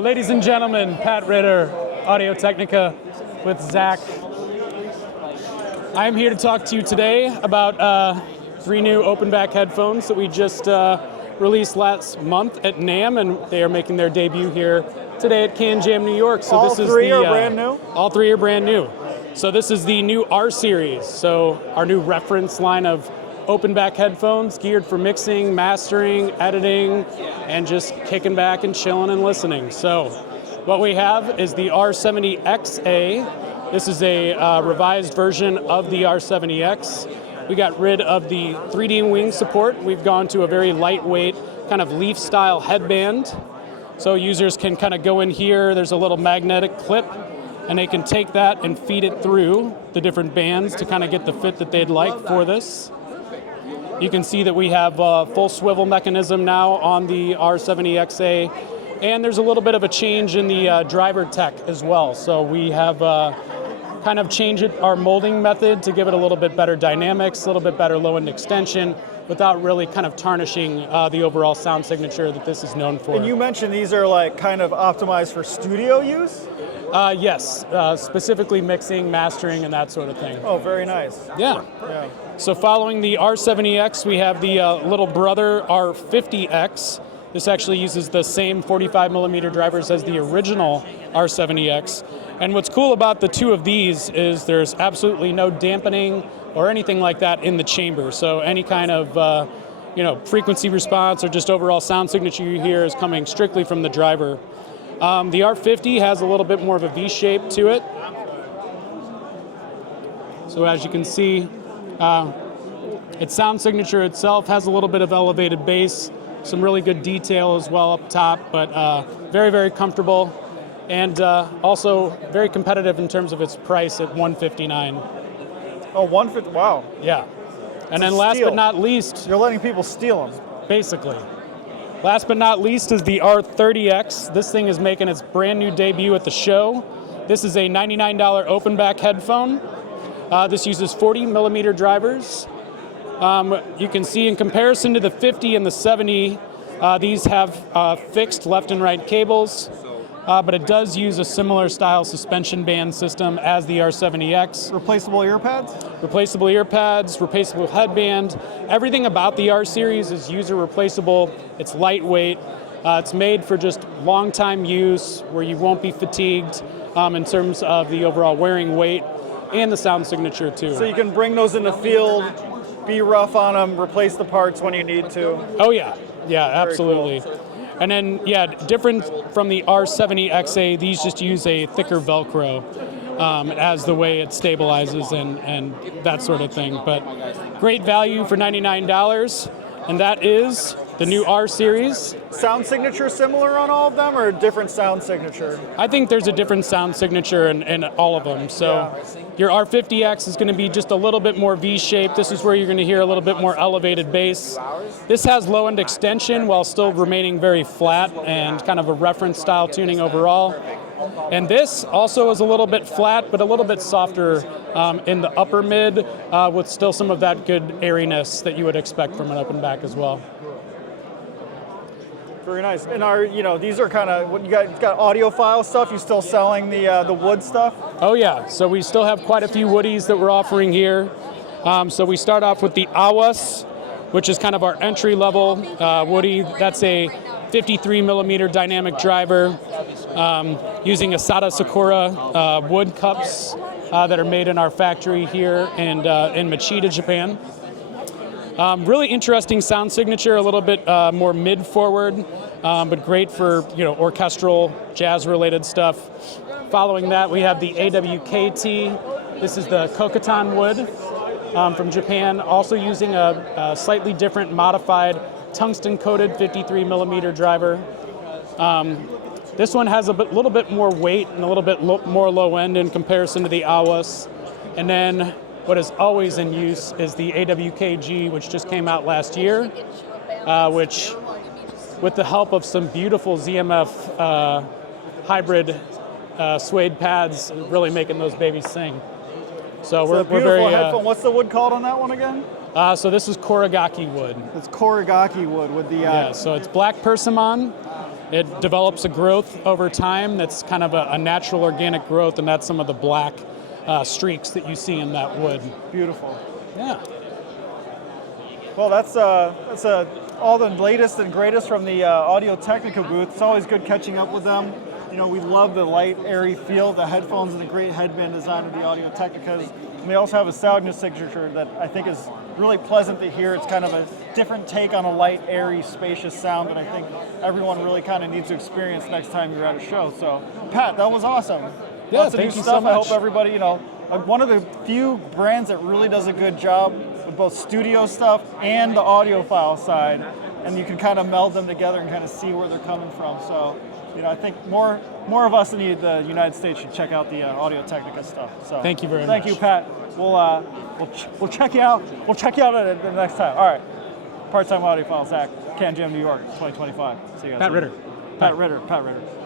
ladies and gentlemen, Pat Ritter, Audio Technica with Zach. I'm here to talk to you today about 3 new open back headphones that we just released last month at NAMM, and they are making their debut here today at Can Jam, New York. So all three are brand new? All 3 are brand new. So this is the new R-series, so our new reference line of open back headphones geared for mixing, mastering, editing, and just kicking back and chilling and listening. So what we have is the R70XA. This is a revised version of the R70X. We got rid of the 3D wing support. We've gone to a very lightweight kind of leaf style headband. So users can kind of go in here, there's a little magnetic clip, and they can take that and feed it through the different bands to kind of get the fit that they'd like for this. You can see that we have a full swivel mechanism now on the R70XA, and there's a little bit of a change in the driver tech as well. So we have kind of changed our molding method to give it a little bit better dynamics, a little bit better low end extension, without really kind of tarnishing the overall sound signature that this is known for. And you mentioned these are like kind of optimized for studio use? Yes, specifically mixing, mastering, and that sort of thing. Oh, very nice. Yeah. So following the R70X, we have the little brother R50x. This actually uses the same 45 millimeter drivers as the original R70X. And what's cool about the 2 of these is there's absolutely no dampening or anything like that in the chamber. So any kind of frequency response or just overall sound signature you hear is coming strictly from the driver. The R50 has a little bit more of a V shape to it. So as you can see, its sound signature itself has a little bit of elevated bass, some really good detail as well up top, but very, very comfortable, and also very competitive in terms of its price at $159. Oh, $150, wow. Yeah. And then last but not least... You're letting people steal them. Basically. Last but not least is the R30x. This thing is making its brand new debut at the show. This is a $99 open back headphone. This uses 40 millimeter drivers. You can see in comparison to the 50 and the 70, these have fixed left and right cables, but it does use a similar style suspension band system as the R70X. Replaceable ear pads? Replaceable ear pads, replaceable headband. Everything about the R-series is user replaceable. It's lightweight. It's made for just long time use where you won't be fatigued in terms of the overall wearing weight and the sound signature too. So you can bring those in the field, be rough on them, replace the parts when you need to. Oh yeah, absolutely. Cool. And then, different from the R70XA, these just use a thicker Velcro as the way it stabilizes and that sort of thing. But great value for $99, and that is the new R-series. Sound signature similar on all of them, or a different sound signature? I think there's a different sound signature in all of them. So your R50X is going to be just a little bit more V-shaped. This is where you're going to hear a little bit more elevated bass. This has low-end extension while still remaining very flat and kind of a reference style tuning overall. And this also is a little bit flat, but a little bit softer in the upper mid with still some of that good airiness that you would expect from an open back as well. Very nice. And these are kind of what you got audiophile stuff. You still selling the wood stuff? Oh yeah. So we still have quite a few woodies that we're offering here. So we start off with the Awas, which is kind of our entry level woody. That's a 53 millimeter dynamic driver using Asada Sakura wood cups that are made in our factory here in Machida, Japan. Really interesting sound signature, a little bit more mid-forward, but great for orchestral, jazz-related stuff. Following that, we have the AWKT. This is the Kokutan wood from Japan, also using a slightly different modified tungsten-coated 53 millimeter driver. This one has a little bit more weight and a little bit more low end in comparison to the Awas. And then what is always in use is the AWKG, which just came out last year, which, with the help of some beautiful ZMF hybrid suede pads, really making those babies sing. So we're very. Headphone. What's the wood called on that one again? So this is Korigaki wood. It's Korigaki wood with the. Yeah, so it's black persimmon, It develops a growth over time that's kind of a natural organic growth, and that's some of the black streaks that you see in that wood. Beautiful. Yeah. Well, that's all the latest and greatest from the Audio-Technica booth. It's always good catching up with them. You know, we love the light, airy feel, the headphones, and the great headband design of the Audio-Technicas. And they also have a sound signature that I think is really pleasant to hear. It's kind of a different take on a light, airy, spacious sound that I think everyone really kind of needs to experience next time you're at a show. So, Pat, that was awesome. Yeah, Lots of thank new you stuff. so much. I hope everybody, you know, one of the few brands that really does a good job with both studio stuff and the audiophile side, and you can kind of meld them together and kind of see where they're coming from. So, you know, I think more of us in the United States should check out the Audio-Technica stuff. So, Thank you very much. Thank you, Pat. We'll check you out. We'll check you out at the next time. All right. Part-time audiophile, Zach, Can Jam, New York, 2025. See you guys. Pat later. Ritter. Pat Ritter.